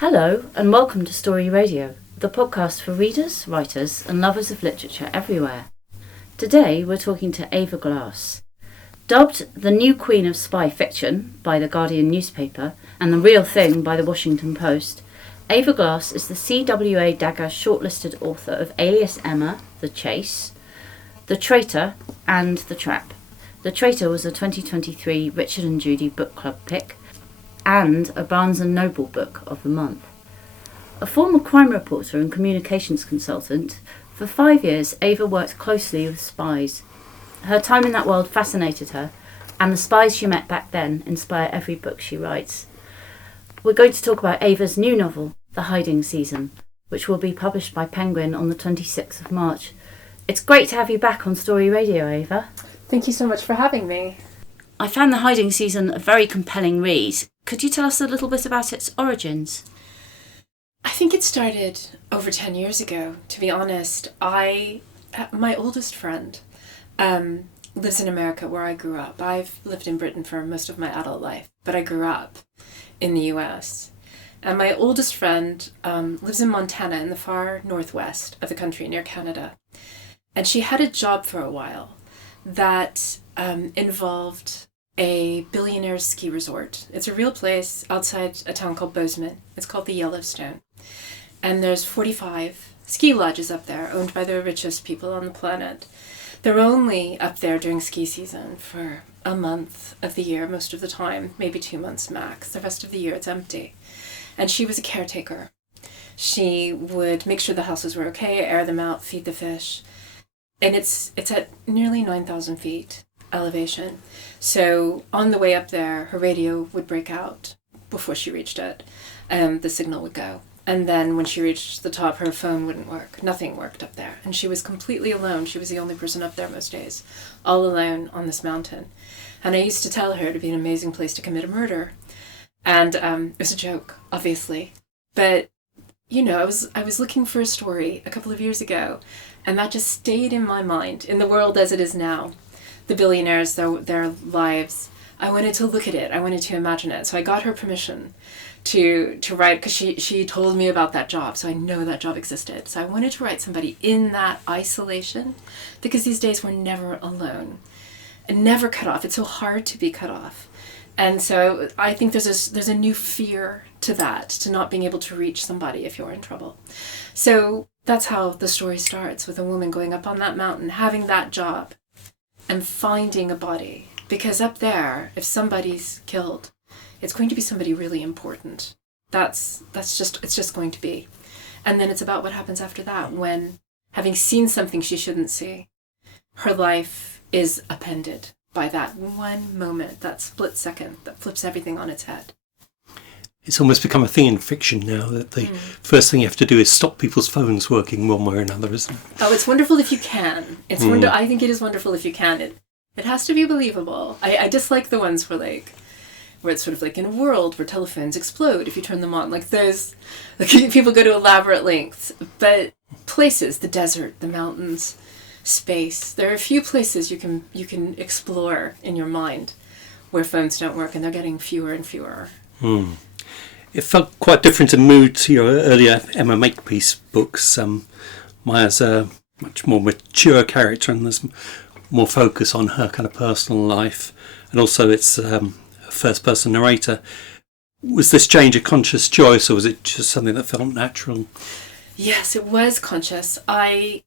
Hello and welcome to Story Radio, the podcast for readers, writers and lovers of literature everywhere. Today we're talking to Ava Glass. Dubbed the new queen of spy fiction by the Guardian newspaper and the real thing by the Washington Post, Ava Glass is the CWA Dagger shortlisted author of Alias Emma, The Chase, The Traitor and The Trap. The Traitor was a 2023 Richard and Judy Book Club pick and a Barnes & Noble Book of the Month. A former crime reporter and communications consultant, for 5 years Ava worked closely with spies. Her time in that world fascinated her, and the spies she met back then inspire every book she writes. We're going to talk about Ava's new novel, The Hiding Season, which will be published by Penguin on the 26th of March. It's great to have you back on Story Radio, Ava. Thank you so much for having me. I found The Hiding Season a very compelling read. Could you tell us a little bit about its origins? I think it started over 10 years ago, to be honest. My oldest friend lives in America where I grew up. I've lived in Britain for most of my adult life, but I grew up in the US. And my oldest friend lives in Montana in the far northwest of the country near Canada. And she had a job for a while that involved a billionaire's ski resort. It's a real place outside a town called Bozeman. It's called the Yellowstone. And there's 45 ski lodges up there owned by the richest people on the planet. They're only up there during ski season for a month of the year, most of the time, maybe 2 months max. The rest of the year it's empty. And she was a caretaker. She would make sure the houses were okay, air them out, feed the fish. And it's at nearly 9,000 feet elevation. So on the way up there, her radio would break out before she reached it. The signal would go. And then when she reached the top, her phone wouldn't work. Nothing worked up there. And she was completely alone. She was the only person up there most days, all alone on this mountain. And I used to tell her it'd be an amazing place to commit a murder. And it was a joke, obviously. But, you know, I was looking for a story a couple of years ago, and that just stayed in my mind, in the world as it is now. The billionaires, their lives. I wanted to look at it. I wanted to imagine it. So I got her permission to write, because she told me about that job, so I know that job existed. So I wanted to write somebody in that isolation, because these days we're never alone and never cut off. It's so hard to be cut off. And so I think there's a new fear to that, to not being able to reach somebody if you're in trouble. So that's how the story starts, with a woman going up on that mountain, having that job, and finding a body. Because up there, if somebody's killed, it's going to be somebody really important. It's just going to be. And then it's about what happens after that, when, having seen something she shouldn't see, her life is upended by that one moment, that split second that flips everything on its head. It's almost become a thing in fiction now that the first thing you have to do is stop people's phones working one way or another, isn't it? Oh, it's wonderful if you can. I think it is wonderful if you can. It has to be believable. I dislike the ones where it's sort of like in a world where telephones explode if you turn them on. Like people go to elaborate lengths. But places, the desert, the mountains, space, there are a few places you can explore in your mind where phones don't work, and they're getting fewer and fewer. It felt quite different in mood to your earlier Emma Makepeace books. Maya's a much more mature character, and there's more focus on her kind of personal life, and also it's a first-person narrator. Was this change a conscious choice, or was it just something that felt natural? Yes, it was conscious. I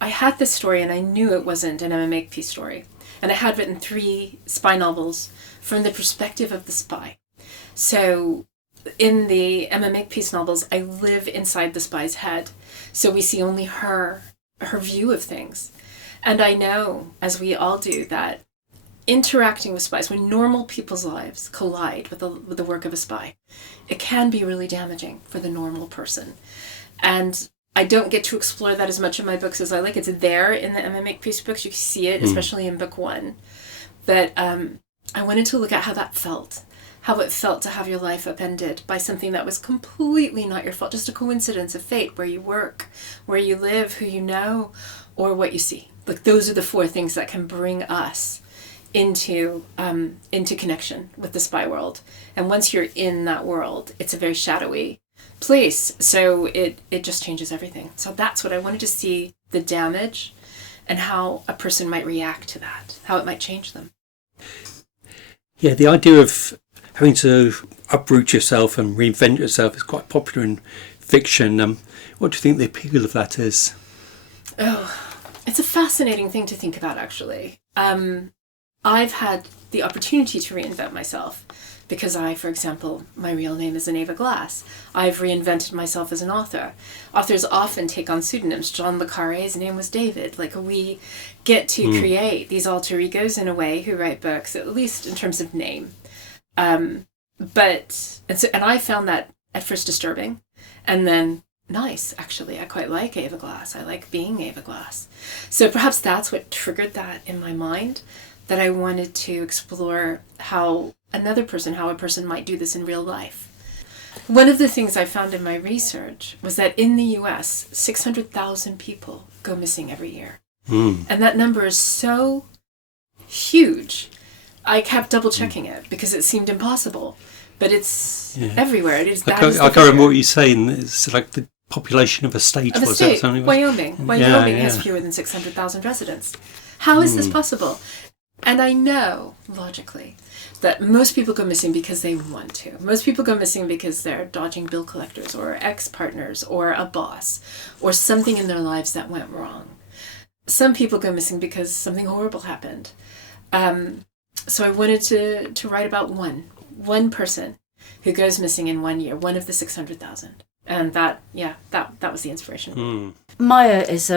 had this story, and I knew it wasn't an Emma Makepeace story. And I had written 3 spy novels from the perspective of the spy. So in the Emma Makepeace novels, I live inside the spy's head. So we see only her view of things. And I know, as we all do, that interacting with spies, when normal people's lives collide with the work of a spy, it can be really damaging for the normal person. And I don't get to explore that as much in my books as I like. It's there in the Emma Makepeace books. You can see it, especially in book 1. But I wanted to look at how that felt. How it felt to have your life upended by something that was completely not your fault. Just a coincidence of fate, where you work, where you live, who you know, or what you see. Like, those are the 4 things that can bring us into connection with the spy world. And once you're in that world, it's a very shadowy place. So it just changes everything. So that's what I wanted to see, the damage and how a person might react to that, how it might change them. Yeah, the idea of having to uproot yourself and reinvent yourself is quite popular in fiction. What do you think the appeal of that is? Oh, it's a fascinating thing to think about, actually. I've had the opportunity to reinvent myself because for example, my real name is Ava Glass. I've reinvented myself as an author. Authors often take on pseudonyms. John le Carré's name was David. Like, we get to create these alter egos in a way who write books, at least in terms of name. And I found that at first disturbing, and then nice, actually. I quite like Ava Glass. I like being Ava Glass. So perhaps that's what triggered that in my mind, that I wanted to explore how a person might do this in real life. One of the things I found in my research was that in the US, 600,000 people go missing every year. And that number is so huge. I kept double checking it because it seemed impossible, but it's everywhere. It is. I can't remember what you're saying. It's like the population of a state. Of a state. Wyoming. Wyoming has fewer than 600,000 residents. How is this possible? And I know, logically, that most people go missing because they want to. Most people go missing because they're dodging bill collectors or ex-partners or a boss or something in their lives that went wrong. Some people go missing because something horrible happened. So I wanted to write about one person who goes missing in 1 year, one of the 600,000. And that was the inspiration. Maya is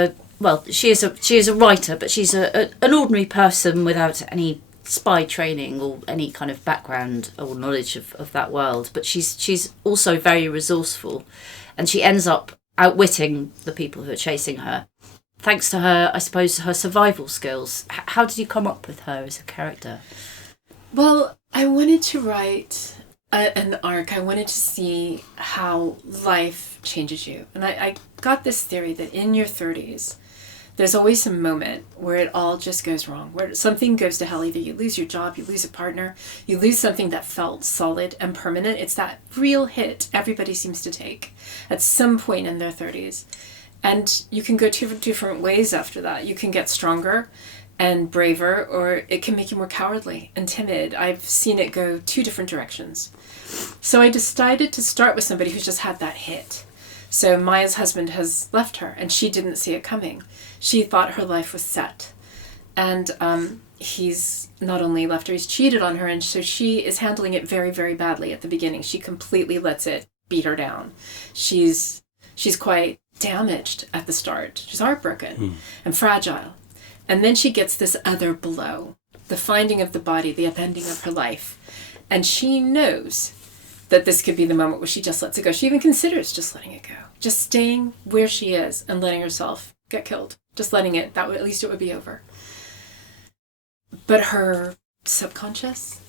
she is a writer, but she's an ordinary person without any spy training or any kind of background or knowledge of that world. But she's also very resourceful, and she ends up outwitting the people who are chasing her, thanks to her, I suppose, her survival skills. How did you come up with her as a character? Well, I wanted to write an arc. I wanted to see how life changes you. And I got this theory that in your 30s, there's always some moment where it all just goes wrong, where something goes to hell. Either you lose your job, you lose a partner, you lose something that felt solid and permanent. It's that real hit everybody seems to take at some point in their 30s. And you can go two different ways after that. You can get stronger and braver, or it can make you more cowardly and timid. I've seen it go two different directions. So I decided to start with somebody who's just had that hit. So Maya's husband has left her, and she didn't see it coming. She thought her life was set. And he's not only left her, he's cheated on her, and so she is handling it very, very badly at the beginning. She completely lets it beat her down. She's quite damaged at the start. She's heartbroken and fragile. And then she gets this other blow, the finding of the body, the upending of her life. And she knows that this could be the moment where she just lets it go. She even considers just letting it go, just staying where she is and letting herself get killed, just letting it, at least it would be over. But her subconscious,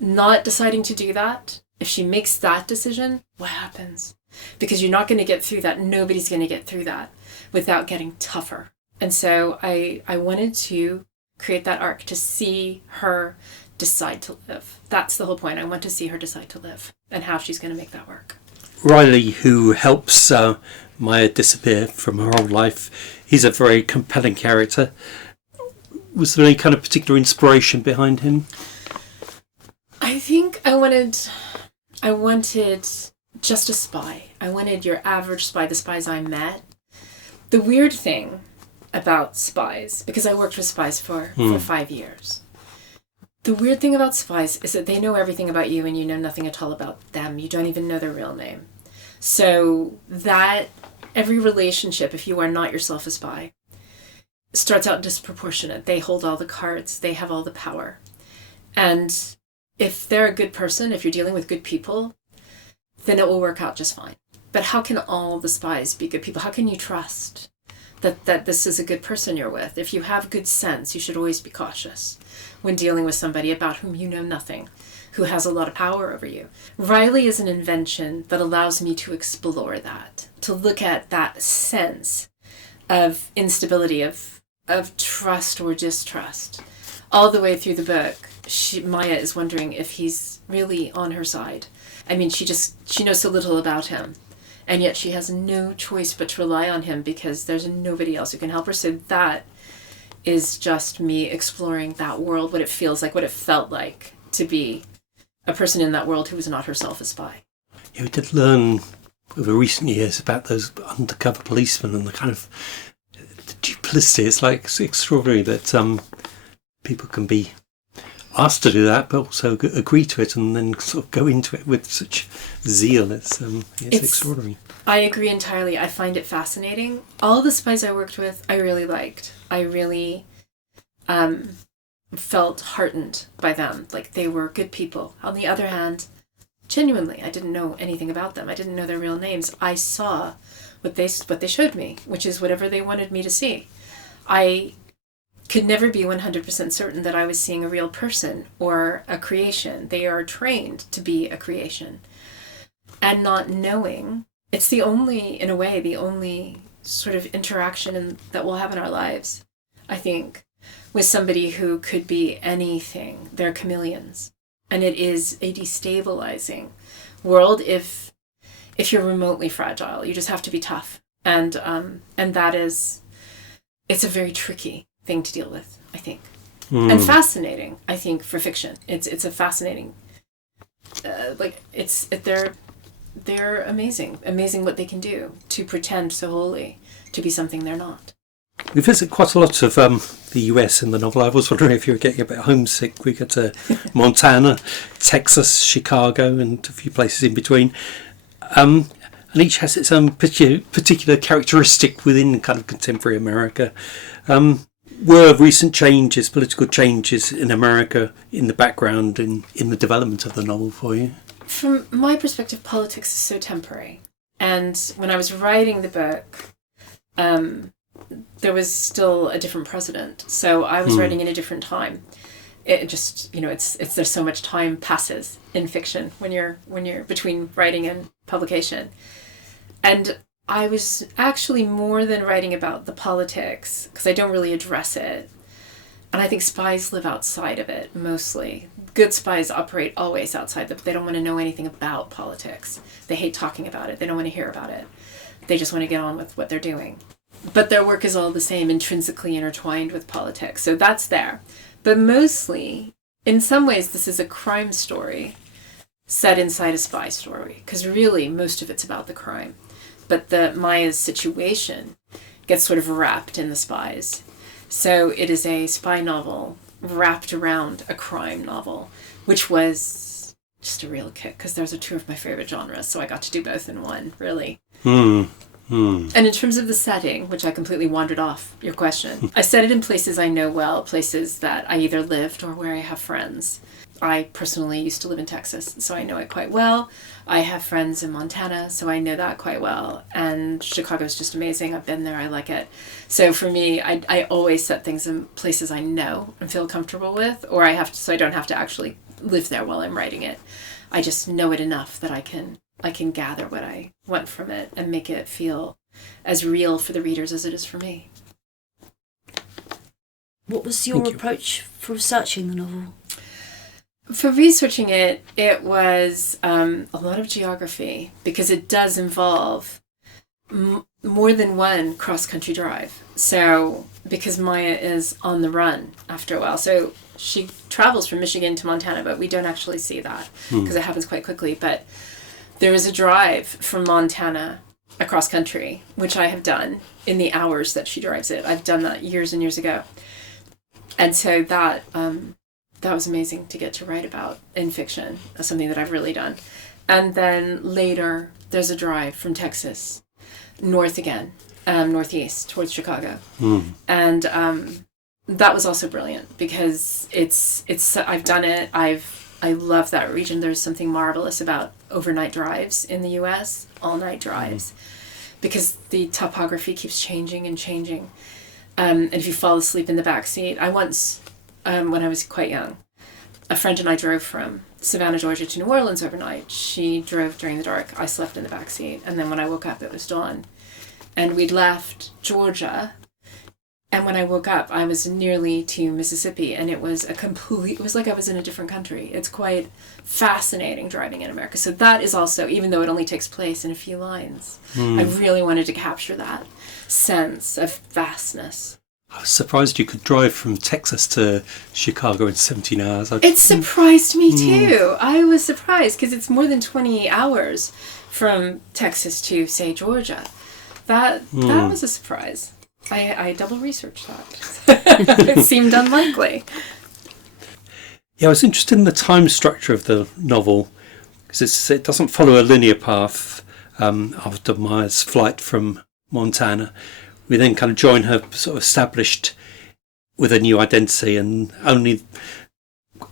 not deciding to do that, if she makes that decision, what happens? Because you're not going to get through that. Nobody's going to get through that without getting tougher. And so I wanted to create that arc to see her decide to live. That's the whole point. I want to see her decide to live and how she's going to make that work. Riley, who helps Maya disappear from her old life, he's a very compelling character. Was there any kind of particular inspiration behind him? I think I wanted just a spy. I wanted your average spy, the spies I met. The weird thing about spies, because I worked with spies for 5 years. The weird thing about spies is that they know everything about you and you know nothing at all about them. You don't even know their real name. So that every relationship, if you are not yourself a spy, starts out disproportionate. They hold all the cards. They have all the power. And if they're a good person, if you're dealing with good people, then it will work out just fine. But how can all the spies be good people? How can you trust that this is a good person you're with? If you have good sense, you should always be cautious when dealing with somebody about whom you know nothing, who has a lot of power over you. Riley is an invention that allows me to explore that, to look at that sense of instability, of trust or distrust, all the way through the book, Maya is wondering if he's really on her side. I mean, she knows so little about him, and yet she has no choice but to rely on him because there's nobody else who can help her. So that is just me exploring that world, what it feels like, what it felt like to be a person in that world who was not herself a spy. Yeah, we did learn over recent years about those undercover policemen and the kind of the duplicity. It's extraordinary that people can be asked to do that, but also agree to it and then sort of go into it with such zeal. It's extraordinary. I agree entirely. I find it fascinating. All the spies I worked with, I really liked. I really felt heartened by them. Like, they were good people. On the other hand, genuinely, I didn't know anything about them. I didn't know their real names. I saw what they showed me, which is whatever they wanted me to see. I could never be 100% certain that I was seeing a real person or a creation. They are trained to be a creation. And not knowing, it's the only sort of interaction that we'll have in our lives, I think, with somebody who could be anything. They're chameleons. And it is a destabilizing world if you're remotely fragile. You just have to be tough. And that is, it's a very tricky thing to deal with, I think. And fascinating, I think, for fiction. It's a fascinating, they're amazing what they can do to pretend so wholly to be something they're not. We visit quite a lot of the US in the novel. I was wondering if you were getting a bit homesick. We go to Montana, Texas, Chicago, and a few places in between. And each has its own particular characteristic within kind of contemporary America. Were recent changes, political changes in America in the background in the development of the novel for you? From my perspective, politics is so temporary. And when I was writing the book, there was still a different president. So I was writing in a different time. It just, there's so much time passes in fiction when you're between writing and publication. And I was actually more than writing about the politics, because I don't really address it. And I think spies live outside of it, mostly. Good spies operate always outside, but they don't want to know anything about politics. They hate talking about it. They don't want to hear about it. They just want to get on with what they're doing. But their work is all the same, intrinsically intertwined with politics. So that's there. But mostly, in some ways, this is a crime story set inside a spy story, because really, most of it's about the crime. But Maya's situation gets sort of wrapped in the spies. So it is a spy novel wrapped around a crime novel, which was just a real kick, because those are two of my favorite genres, so I got to do both in one, really. And in terms of the setting, which I completely wandered off your question, I set it in places I know well, places that I either lived or where I have friends. I personally used to live in Texas, so I know it quite well. I have friends in Montana, so I know that quite well. And Chicago's just amazing. I've been there. I like it. So for me, I always set things in places I know and feel comfortable with, or so I don't have to actually live there while I'm writing it. I just know it enough that I can gather what I want from it and make it feel as real for the readers as it is for me. What was your approach for researching the novel? For researching it, it was a lot of geography, because it does involve more than one cross-country drive. So, because Maya is on the run after a while, so she travels from Michigan to Montana, but we don't actually see that, because it happens quite quickly. But there is a drive from Montana across country, which I have done in the hours that she drives it. I've done that years and years ago. And so that was amazing to get to write about in fiction, something that I've really done. And then later, there's a drive from Texas north again, northeast towards Chicago. And that was also brilliant, because I've done it. I love that region. There's something marvelous about overnight drives in the U.S., all-night drives, because the topography keeps changing and changing. And if you fall asleep in the back seat, I once, when I was quite young, a friend and I drove from Savannah, Georgia to New Orleans overnight. She drove during the dark. I slept in the back seat. And then when I woke up, it was dawn. And we'd left Georgia And when I woke up, I was nearly to Mississippi, and it was like I was in a different country. It's quite fascinating driving in America. So that is also, even though it only takes place in a few lines, I really wanted to capture that sense of vastness. I was surprised you could drive from Texas to Chicago in 17 hours. It surprised me too. I was surprised because it's more than 20 hours from Texas to, say, Georgia. That was a surprise. I double researched that. It seemed unlikely. Yeah, I was interested in the time structure of the novel because it doesn't follow a linear path. After Maya's flight from Montana, we then kind of join her sort of established with a new identity, and only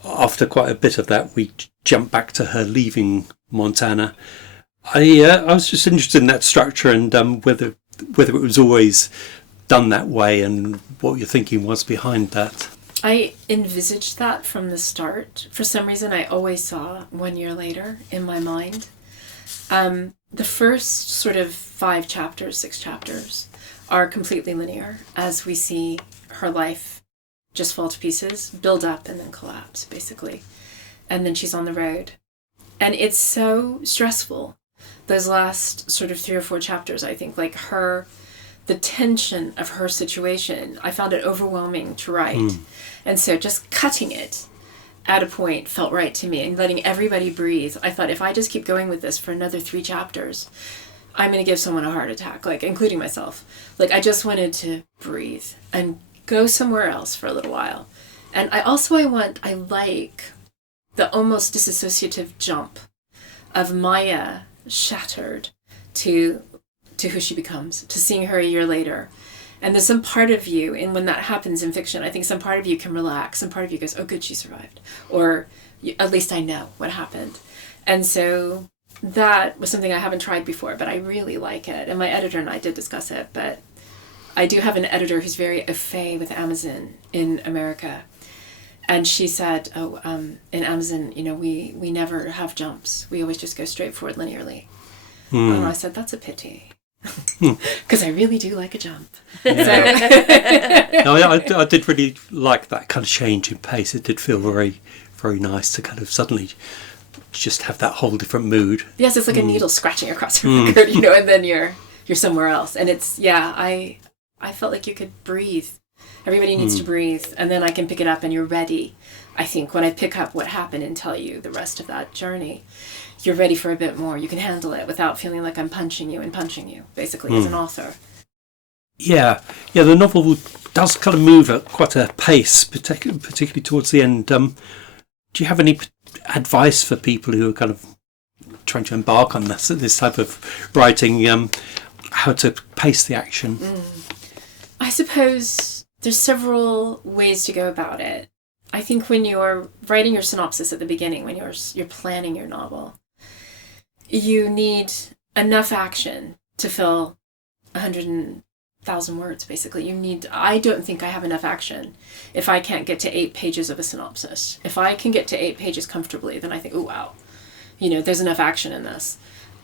after quite a bit of that we jump back to her leaving Montana. I was just interested in that structure and whether it was always done that way and what your thinking was behind that. I envisaged that from the start. For some reason, I always saw 1 year later in my mind. The first sort of 6 chapters are completely linear as we see her life just fall to pieces, build up and then collapse, basically. And then she's on the road. And it's so stressful. Those last sort of 3 or 4 chapters, I think, like the tension of her situation, I found it overwhelming to write. And so just cutting it at a point felt right to me and letting everybody breathe. I thought, if I just keep going with this for another 3 chapters, I'm going to give someone a heart attack, like including myself. Like I just wanted to breathe and go somewhere else for a little while. And I like the almost disassociative jump of Maya shattered to who she becomes, to seeing her a year later. And there's some part of you, and when that happens in fiction, I think some part of you can relax, some part of you goes, oh good, she survived. Or at least I know what happened. And so that was something I haven't tried before, but I really like it. And my editor and I did discuss it, but I do have an editor who's very au fait with Amazon in America. And she said, in Amazon, we never have jumps. We always just go straight forward linearly. And I said, that's a pity. Because I really do like a jump. Yeah. No, I did really like that kind of change in pace. It did feel very, very nice to kind of suddenly just have that whole different mood. Yes, it's like a needle scratching across your record, and then you're somewhere else. And it's, I felt like you could breathe. Everybody needs to breathe, and then I can pick it up and you're ready. I think when I pick up what happened and tell you the rest of that journey, you're ready for a bit more. You can handle it without feeling like I'm punching you, basically, as an author. Yeah, the novel does kind of move at quite a pace, particularly towards the end. Do you have any advice for people who are kind of trying to embark on this type of writing, how to pace the action? I suppose there's several ways to go about it. I think when you're writing your synopsis at the beginning, when you're planning your novel, you need enough action to fill 100,000 words, basically. I don't think I have enough action if I can't get to 8 pages of a synopsis. If I can get to 8 pages comfortably, then I think, oh, wow, there's enough action in this.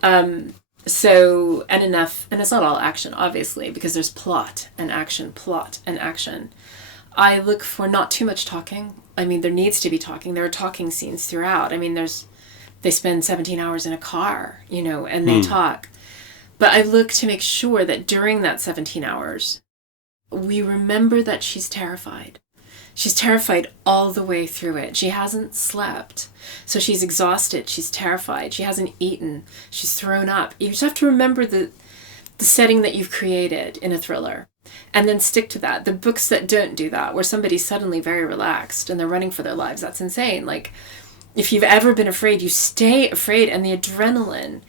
And it's not all action, obviously, because there's plot and action. I look for not too much talking. I mean, there needs to be talking. There are talking scenes throughout. I mean, they spend 17 hours in a car, and they talk. But I look to make sure that during that 17 hours, we remember that she's terrified. She's terrified all the way through it. She hasn't slept. So she's exhausted. She's terrified. She hasn't eaten. She's thrown up. You just have to remember the setting that you've created in a thriller and then stick to that. The books that don't do that, where somebody's suddenly very relaxed and they're running for their lives, that's insane. Like, if you've ever been afraid, you stay afraid, and the adrenaline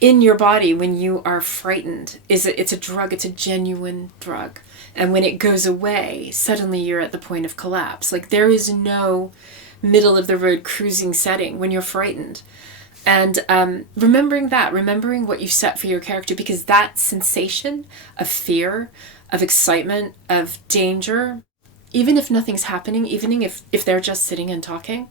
in your body when you are frightened it's a drug. It's a genuine drug. And when it goes away, suddenly you're at the point of collapse. Like, there is no middle of the road cruising setting when you're frightened. And remembering what you set for your character, because that sensation of fear, of excitement, of danger, even if nothing's happening, even if they're just sitting and talking,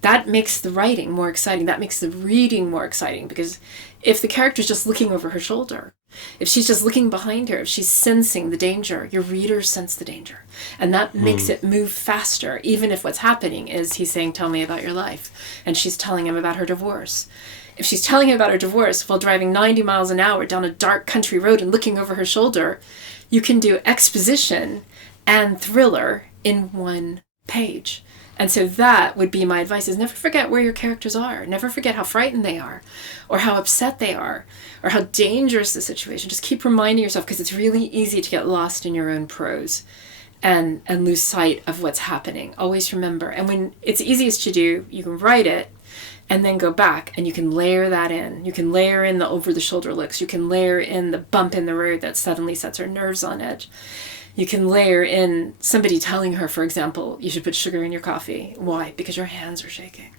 that makes the writing more exciting. That makes the reading more exciting, because if the character's just looking over her shoulder, if she's just looking behind her, if she's sensing the danger, your readers sense the danger. And that makes it move faster, even if what's happening is he's saying, tell me about your life. And she's telling him about her divorce. If she's telling him about her divorce while driving 90 miles an hour down a dark country road and looking over her shoulder, you can do exposition and thriller in one page. And so that would be my advice, is never forget where your characters are. Never forget how frightened they are, or how upset they are, or how dangerous the situation. Just keep reminding yourself, because it's really easy to get lost in your own prose and lose sight of what's happening. Always remember. And when it's easiest to do, you can write it and then go back and you can layer that in. You can layer in the over-the-shoulder looks. You can layer in the bump in the road that suddenly sets her nerves on edge. You can layer in somebody telling her, for example, you should put sugar in your coffee. Why? Because your hands are shaking.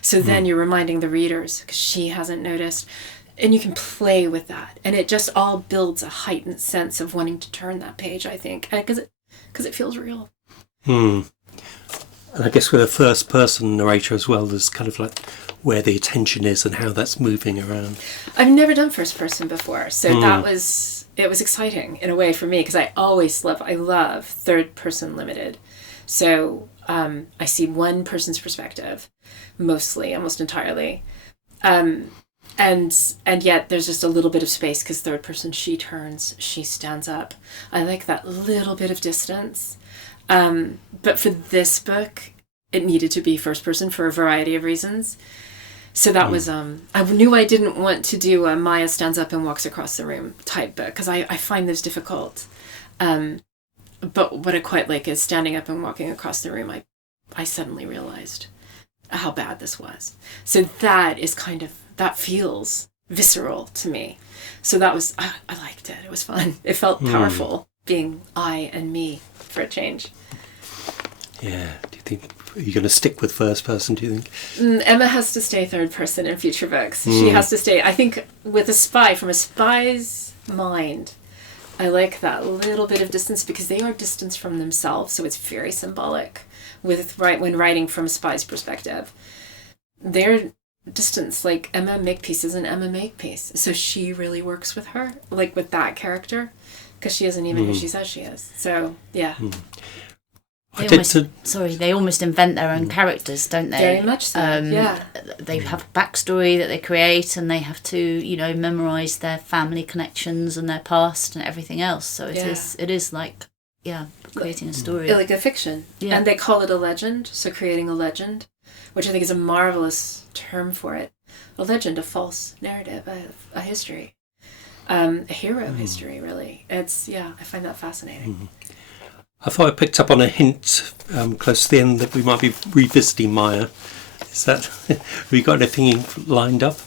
So then you're reminding the readers, because she hasn't noticed. And you can play with that. And it just all builds a heightened sense of wanting to turn that page, I think, because it feels real. And I guess with a first-person narrator as well, there's kind of like where the attention is and how that's moving around. I've never done first-person before, so it was exciting in a way for me, because I love third-person limited. So I see one person's perspective, mostly, almost entirely. And yet there's just a little bit of space, because third person, she turns, she stands up. I like that little bit of distance. But for this book, it needed to be first person for a variety of reasons. So that was, I knew I didn't want to do a Maya stands up and walks across the room type book, because I find those difficult. But what I quite like is standing up and walking across the room. I suddenly realized how bad this was. So that is that feels visceral to me. So that was, I liked it. It was fun. It felt powerful being I and me for a change. Yeah. Do you think, are you going to stick with first person, do you think? Emma has to stay third person in future books. She has to stay, I think, with a spy, from a spy's mind. I like that little bit of distance, because they are distanced from themselves, so it's very symbolic when writing from a spy's perspective. They're distanced, like Emma Makepeace is an Emma Makepeace, so she really works with her, like with that character, because she isn't even who she says she is. So, yeah. They almost invent their own characters, don't they? Very much so, yeah. They have a backstory that they create, and they have to, memorise their family connections and their past and everything else. So it is like, creating a story. Like a fiction. Yeah. And they call it a legend, so creating a legend, which I think is a marvellous term for it. A legend, a false narrative, a history. A hero history, really. I find that fascinating. I thought I picked up on a hint close to the end that we might be revisiting Maya. Is that, have you got anything lined up?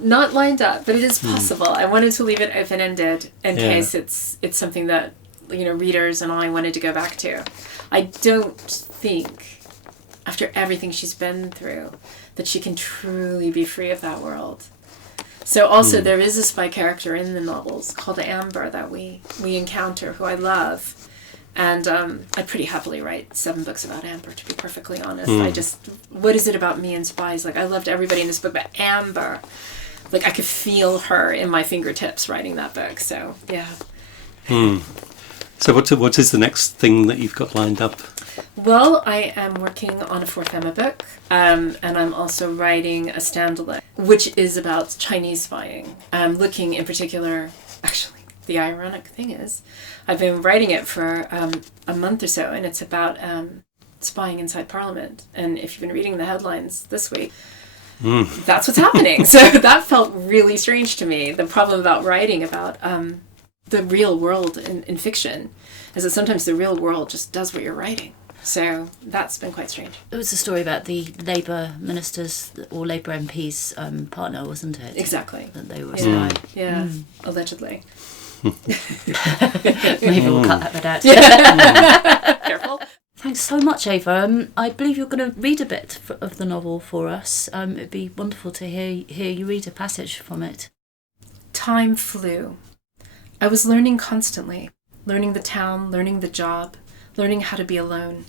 Not lined up, but it is possible. I wanted to leave it open-ended in case it's something that readers and I wanted to go back to. I don't think, after everything she's been through, that she can truly be free of that world. So also there is a spy character in the novels called Amber that we encounter, who I love. And I'd pretty happily write 7 books about Amber, to be perfectly honest. What is it about me and spies? Like, I loved everybody in this book, but Amber, like, I could feel her in my fingertips writing that book. So, yeah. So what is the next thing that you've got lined up? Well, I am working on a 4th Emma book, and I'm also writing a standalone, which is about Chinese spying. I'm looking in particular, actually, the ironic thing is, I've been writing it for a month or so, and it's about spying inside Parliament. And if you've been reading the headlines this week, that's what's happening. So that felt really strange to me. The problem about writing about the real world in fiction is that sometimes the real world just does what you're writing. So that's been quite strange. It was a story about the Labour ministers or Labour MP's partner, wasn't it? Exactly. That they were spying. Yeah, allegedly. Maybe we'll cut that bit out. Careful. Thanks so much, Ava. I believe you're going to read a bit of the novel for us. It'd be wonderful to hear you read a passage from it. Time flew. I was learning constantly, learning the town, learning the job, learning how to be alone.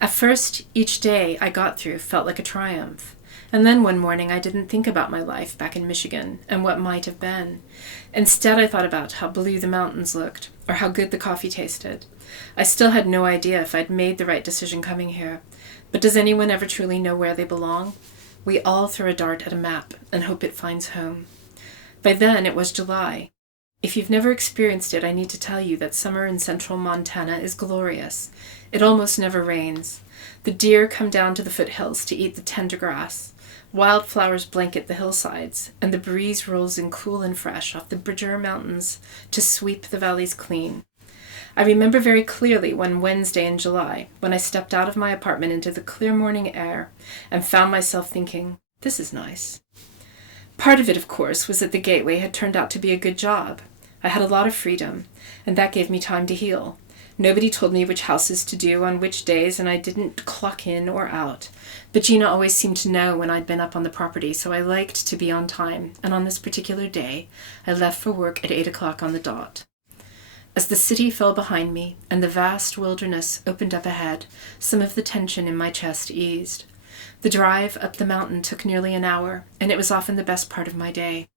At first, each day I got through felt like a triumph, And then one morning I didn't think about my life back in Michigan and what might have been. Instead, I thought about how blue the mountains looked, or how good the coffee tasted. I still had no idea if I'd made the right decision coming here. But does anyone ever truly know where they belong? We all throw a dart at a map and hope it finds home. By then, it was July. If you've never experienced it, I need to tell you that summer in central Montana is glorious. It almost never rains. The deer come down to the foothills to eat the tender grass. Wildflowers blanket the hillsides, and the breeze rolls in cool and fresh off the Bridger Mountains to sweep the valleys clean. I remember very clearly one Wednesday in July when I stepped out of my apartment into the clear morning air and found myself thinking, this is nice. Part of it, of course, was that the Gateway had turned out to be a good job. I had a lot of freedom, and that gave me time to heal. Nobody told me which houses to do on which days, and I didn't clock in or out. But Gina always seemed to know when I'd been up on the property, so I liked to be on time, and on this particular day, I left for work at 8 o'clock on the dot. As the city fell behind me, and the vast wilderness opened up ahead, some of the tension in my chest eased. The drive up the mountain took nearly an hour, and it was often the best part of my day.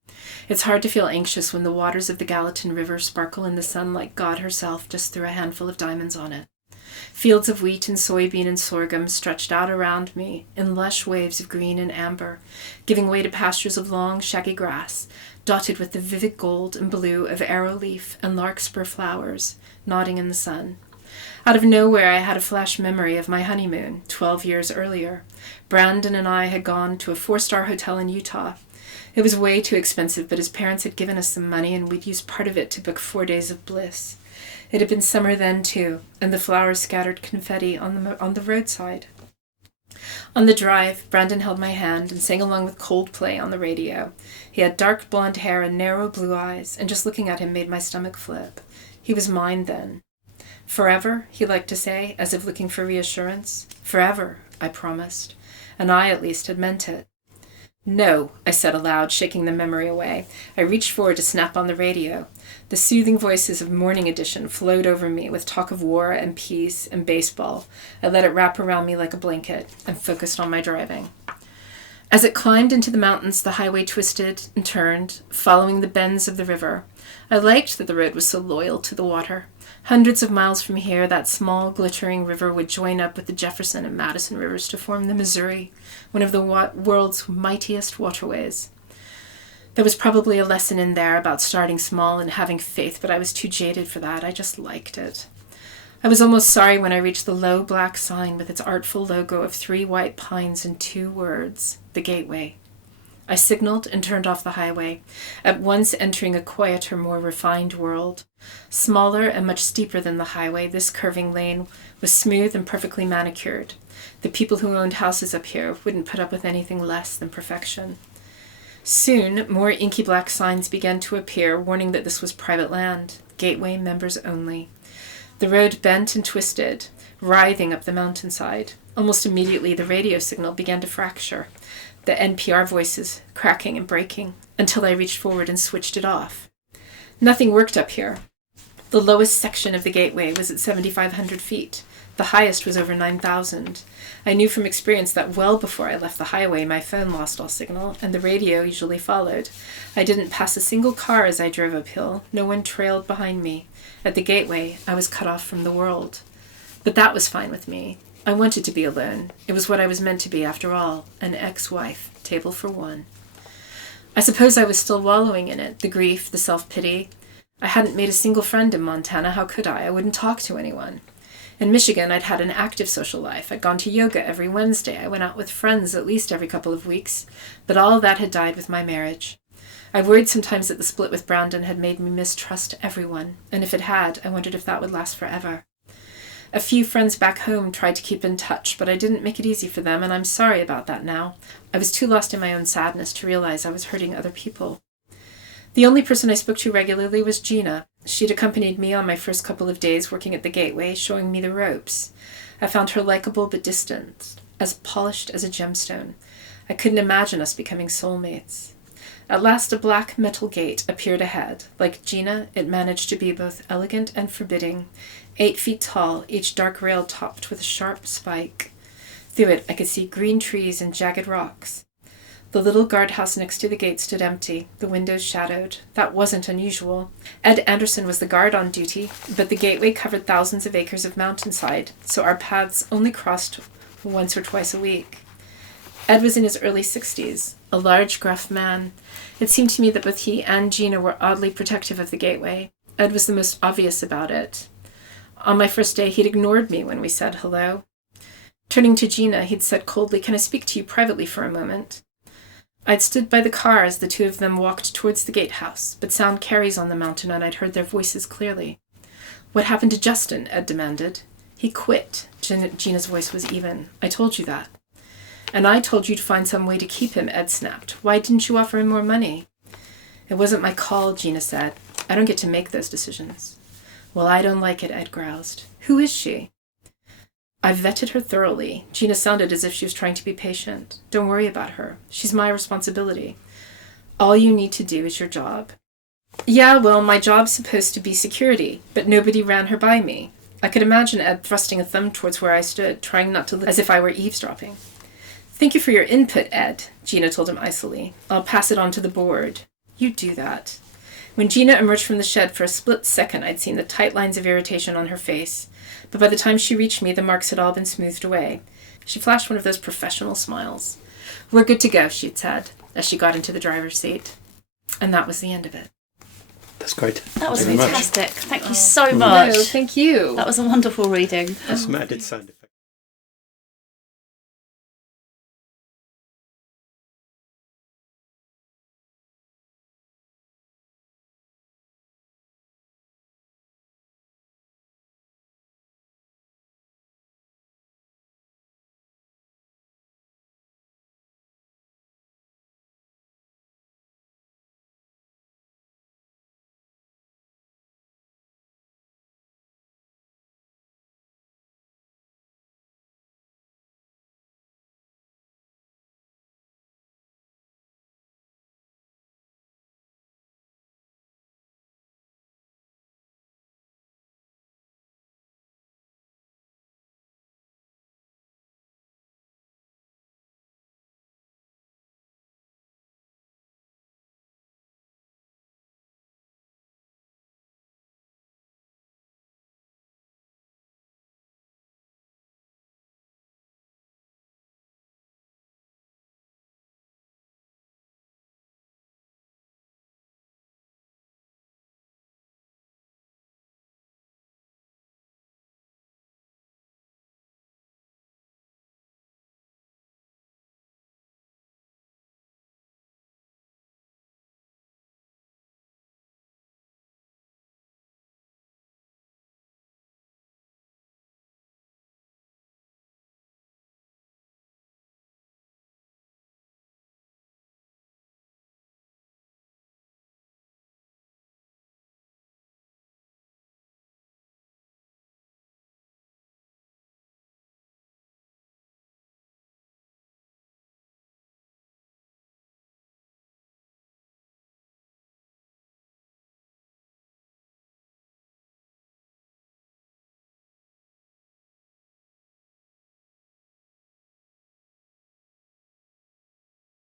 It's hard to feel anxious when the waters of the Gallatin River sparkle in the sun like God herself just threw a handful of diamonds on it. Fields of wheat and soybean and sorghum stretched out around me in lush waves of green and amber, giving way to pastures of long, shaggy grass, dotted with the vivid gold and blue of arrowleaf and larkspur flowers, nodding in the sun. Out of nowhere, I had a flash memory of my honeymoon, 12 years earlier. Brandon and I had gone to a 4-star hotel in Utah. It was way too expensive, but his parents had given us some money, and we'd used part of it to book 4 days of bliss. It had been summer then, too, and the flowers scattered confetti on the roadside. On the drive, Brandon held my hand and sang along with Coldplay on the radio. He had dark blonde hair and narrow blue eyes, and just looking at him made my stomach flip. He was mine then. Forever, he liked to say, as if looking for reassurance. Forever, I promised. And I, at least, had meant it. No, I said aloud, shaking the memory away. I reached forward to snap on the radio. The soothing voices of Morning Edition flowed over me with talk of war and peace and baseball. I let it wrap around me like a blanket and focused on my driving. As it climbed into the mountains, the highway twisted and turned, following the bends of the river. I liked that the road was so loyal to the water. Hundreds of miles from here, that small, glittering river would join up with the Jefferson and Madison rivers to form the Missouri, one of the world's mightiest waterways. There was probably a lesson in there about starting small and having faith, but I was too jaded for that. I just liked it. I was almost sorry when I reached the low black sign with its artful logo of 3 white pines and 2 words, the Gateway. I signaled and turned off the highway, at once entering a quieter, more refined world. Smaller and much steeper than the highway, this curving lane was smooth and perfectly manicured. The people who owned houses up here wouldn't put up with anything less than perfection. Soon, more inky black signs began to appear, warning that this was private land, Gateway members only. The road bent and twisted, writhing up the mountainside. Almost immediately, the radio signal began to fracture, the NPR voices cracking and breaking, until I reached forward and switched it off. Nothing worked up here. The lowest section of the Gateway was at 7,500 feet. The highest was over 9,000. I knew from experience that well before I left the highway, my phone lost all signal, and the radio usually followed. I didn't pass a single car as I drove uphill. No one trailed behind me. At the Gateway, I was cut off from the world. But that was fine with me. I wanted to be alone. It was what I was meant to be, after all, an ex-wife, table for one. I suppose I was still wallowing in it, the grief, the self-pity. I hadn't made a single friend in Montana. How could I? I wouldn't talk to anyone. In Michigan, I'd had an active social life. I'd gone to yoga every Wednesday. I went out with friends at least every couple of weeks. But all of that had died with my marriage. I worried sometimes that the split with Brandon had made me mistrust everyone. And if it had, I wondered if that would last forever. A few friends back home tried to keep in touch, but I didn't make it easy for them, and I'm sorry about that now. I was too lost in my own sadness to realize I was hurting other people. The only person I spoke to regularly was Gina. She'd accompanied me on my first couple of days working at the Gateway, showing me the ropes. I found her likable but distant, as polished as a gemstone. I couldn't imagine us becoming soulmates. At last a black metal gate appeared ahead. Like Gina, it managed to be both elegant and forbidding. 8 feet tall, each dark rail topped with a sharp spike. Through it I could see green trees and jagged rocks. The little guardhouse next to the gate stood empty, the windows shadowed. That wasn't unusual. Ed Anderson was the guard on duty, but the gateway covered thousands of acres of mountainside, so our paths only crossed once or twice a week. Ed was in his early 60s, a large, gruff man. It seemed to me that both he and Gina were oddly protective of the gateway. Ed was the most obvious about it. On my first day, he'd ignored me when we said hello. Turning to Gina, he'd said coldly, "Can I speak to you privately for a moment?" I'd stood by the car as the two of them walked towards the gatehouse, but sound carries on the mountain and I'd heard their voices clearly. "What happened to Justin?" Ed demanded. "He quit." Gina's voice was even. "I told you that." "And I told you to find some way to keep him," Ed snapped. "Why didn't you offer him more money?" "It wasn't my call," Gina said. "I don't get to make those decisions." "Well, I don't like it," Ed groused. "Who is she?" "I've vetted her thoroughly." Gina sounded as if she was trying to be patient. "Don't worry about her. She's my responsibility. All you need to do is your job." "Yeah, well, my job's supposed to be security, but nobody ran her by me." I could imagine Ed thrusting a thumb towards where I stood, trying not to look as if I were eavesdropping. "Thank you for your input, Ed," Gina told him icily. "I'll pass it on to the board." "You do that." When Gina emerged from the shed, for a split second I'd seen the tight lines of irritation on her face. But by the time she reached me, the marks had all been smoothed away. She flashed one of those professional smiles. "We're good to go," she'd said, as she got into the driver's seat. And that was the end of it. That's great. That was Thank you very much. fantastic. Thank you so much. No, thank you. That was a wonderful reading. That's some added sound.